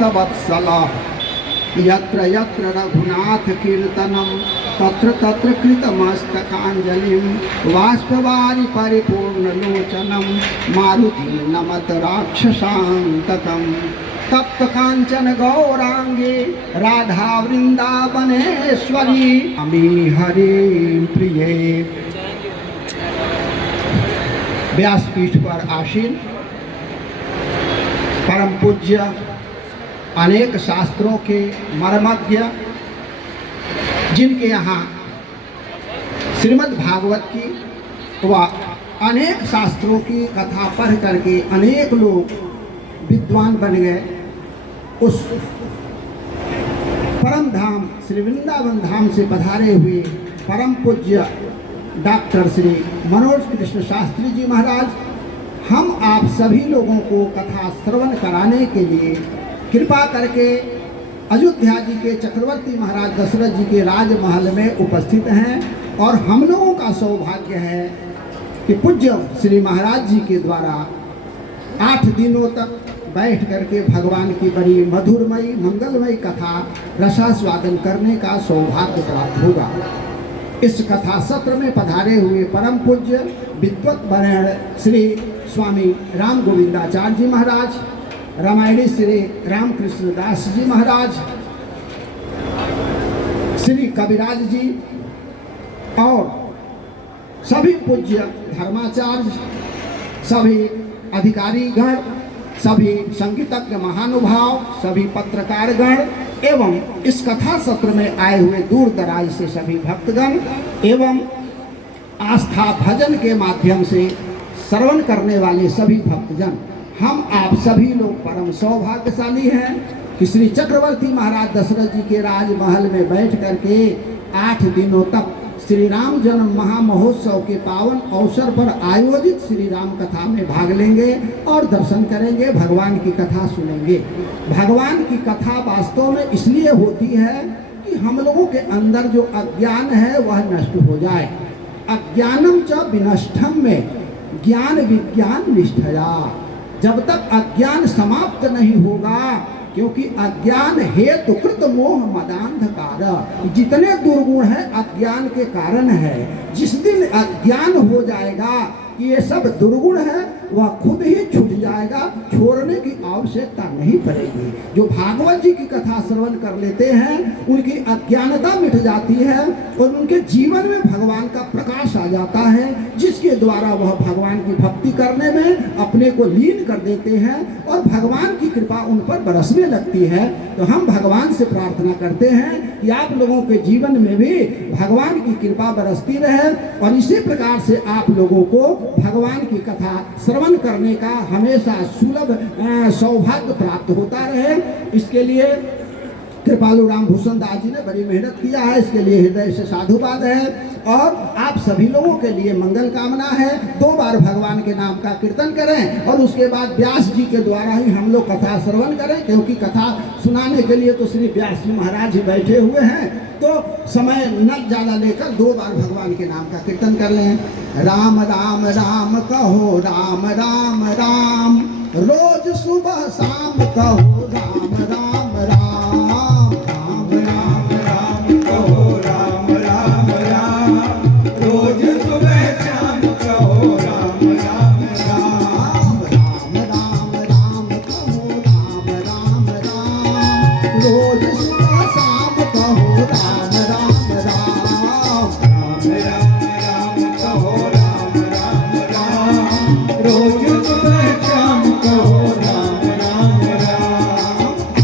भक्तवत्सलः यत्र यत्र रघुनाथ कीर्तनं तत्र तत्र कृतमस्तकाञ्जलिं बाष्पवारि परिपूर्णलोचनं मारुतिं नमत राक्षसान्तकं तप्त कांचन गौरांगे राधा वृंदावनेश्वरी अमी हरे प्रिये। व्यासपीठ पर आसीन परम पूज्य अनेक शास्त्रों के मर्मज्ञ, जिनके यहाँ श्रीमद् भागवत की व अनेक शास्त्रों की कथा पढ़ करके अनेक लोग विद्वान बन गए, उस परम धाम श्री वृंदावन धाम से पधारे हुए परम पूज्य डॉक्टर श्री मनोज कृष्ण शास्त्री जी महाराज हम आप सभी लोगों को कथा श्रवण कराने के लिए कृपा करके अयोध्या जी के चक्रवर्ती महाराज दशरथ जी के राजमहल में उपस्थित हैं। और हम लोगों का सौभाग्य है कि पूज्य श्री महाराज जी के द्वारा 8 दिनों तक बैठ करके भगवान की बड़ी मधुरमयी मंगलमयी कथा रसास्वादन करने का सौभाग्य प्राप्त होगा। इस कथा सत्र में पधारे हुए परम पूज्य विद्वत वरेण्य श्री स्वामी राम गोविंदाचार्य जी महाराज, रामायणी श्री रामकृष्ण दास जी महाराज, श्री कविराज जी और सभी पूज्य धर्माचार्य, सभी अधिकारीगण, सभी संगीतज्ञ महानुभाव, सभी पत्रकारगण एवं इस कथा सत्र में आए हुए दूर दराज से सभी भक्तगण एवं आस्था भजन के माध्यम से श्रवण करने वाले सभी भक्तजन, हम आप सभी लोग परम सौभाग्यशाली हैं कि श्री चक्रवर्ती महाराज दशरथ जी के राजमहल में बैठ करके 8 दिनों तक श्री राम जन्म महामहोत्सव के पावन अवसर पर आयोजित श्री राम कथा में भाग लेंगे और दर्शन करेंगे, भगवान की कथा सुनेंगे। भगवान की कथा वास्तव में इसलिए होती है कि हम लोगों के अंदर जो अज्ञान है वह नष्ट हो जाए। अज्ञानम च विनष्टम में ज्ञान विज्ञान निष्ठया, जब तक अज्ञान समाप्त नहीं होगा, क्योंकि अज्ञान हेतु कृत मोह मदांधकार, जितने दुर्गुण है अज्ञान के कारण है। जिस दिन अज्ञान हो जाएगा कि ये सब दुर्गुण है, वह खुद ही छूट जाएगा, छोड़ने की आवश्यकता नहीं पड़ेगी। जो भागवत जी की कथा श्रवण कर लेते हैं उनकी अज्ञानता मिट जाती है और उनके जीवन में भगवान का प्रकाश आ जाता है, जिसके द्वारा वह भगवान की भक्ति करने में अपने को लीन कर देते हैं और भगवान की कृपा उन पर बरसने लगती है। तो हम भगवान से प्रार्थना करते हैं कि आप लोगों के जीवन में भी भगवान की कृपा बरसती रहे और इसी प्रकार से आप लोगों को भगवान की कथा श्रवण करने का हमेशा सुलभ सौभाग्य प्राप्त होता रहे। इसके लिए कृपालु राम भूषण दास जी ने बड़ी मेहनत किया है, इसके लिए हृदय से साधुवाद है। और आप सभी लोगों के लिए मंगल कामना है, 2 बार भगवान के नाम का कीर्तन करें और उसके बाद व्यास जी के द्वारा ही हम लोग कथा श्रवण करें, क्योंकि कथा सुनाने के लिए तो श्री व्यास जी महाराज ही बैठे हुए हैं। तो समय न ज़्यादा लेकर 2 बार भगवान के नाम का कीर्तन कर लें। राम राम राम कहो, राम राम राम, रोज सुबह शाम कहो राम राम राम, राम राम राम कहो राम राम राम, रोज सुबह शाम कहो राम राम राम, राम राम राम कहो राम राम राम, रोज सुबह शाम कहो राम राम राम, राम राम राम कहो राम राम राम, रोज सुबह शाम कहो राम राम राम।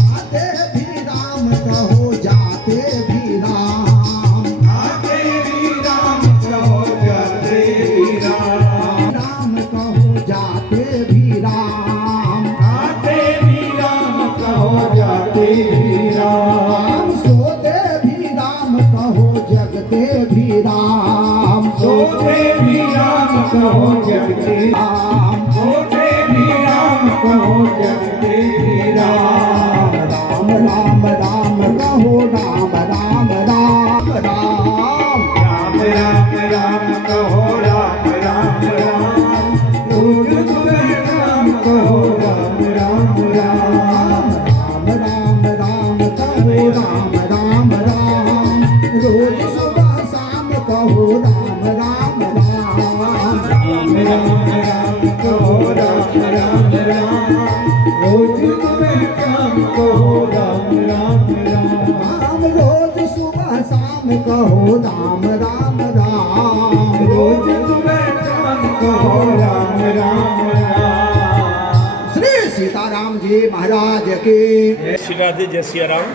शाम कहो राम राम राम। रोज सुबह शाम कहो राम राम राम। रोज सुबह शाम कहो राम राम राम। श्री सीताराम जी महाराज के। श्री राधे जय सिया राम।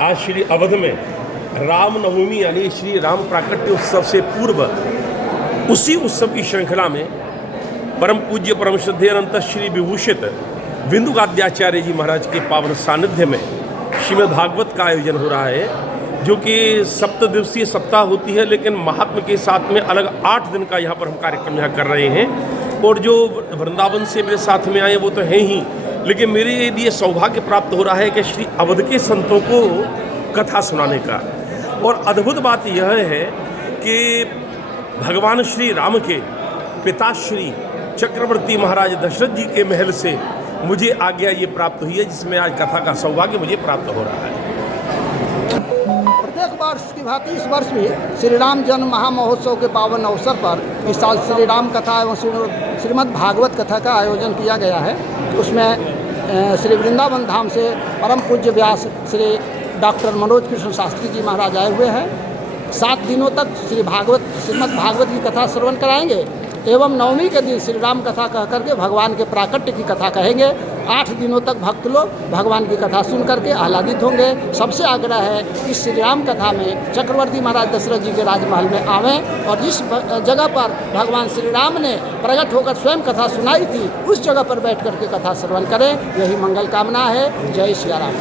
आज श्री अवध में रामनवमी यानी श्री राम प्राकट्य उत्सव से पूर्व उसी उत्सव की श्रृंखला में परम पूज्य परम श्रद्धेय अनंत श्री विभूषित विंदुगाद्याचार्य जी महाराज के पावन सानिध्य में श्रीमद् भागवत का आयोजन हो रहा है, जो कि 7 दिवसीय सप्ताह होती है, लेकिन महात्मा के साथ में अलग 8 दिन का यहाँ पर हम कार्यक्रम यहाँ कर रहे हैं। और जो वृंदावन से मेरे साथ में आए वो तो हैं ही, लेकिन मेरे लिए सौभाग्य प्राप्त हो रहा है कि श्री अवध के संतों को कथा सुनाने का। और अद्भुत बात यह है कि भगवान श्री राम के पिता श्री चक्रवर्ती महाराज दशरथ जी के महल से मुझे आज्ञा ये प्राप्त हुई है, जिसमें आज कथा का सौभाग्य मुझे प्राप्त हो रहा है। प्रत्येक वर्ष की भांति इस वर्ष भी श्री राम जन्म महामहोत्सव के पावन अवसर पर इस साल श्री राम कथा एवं श्रीमद् भागवत कथा का आयोजन किया गया है। उसमें श्री वृंदावन धाम से परम पूज्य व्यास श्री डॉक्टर मनोज कृष्ण शास्त्री जी महाराज आए हुए हैं। 7 दिनों तक श्रीमद् भागवत की कथा श्रवण कराएंगे एवं नवमी के दिन श्री राम कथा कह करके भगवान के प्राकट्य की कथा कहेंगे। 8 दिनों तक भक्त लोग भगवान की कथा सुन करके आह्लादित होंगे। सबसे आग्रह है कि श्री राम कथा में चक्रवर्ती महाराज दशरथ जी के राजमहल में आवें और जिस जगह पर भगवान श्री राम ने प्रकट होकर स्वयं कथा सुनाई थी उस जगह पर बैठ करके कथा श्रवण करें। यही मंगल कामना है। जय सिया राम।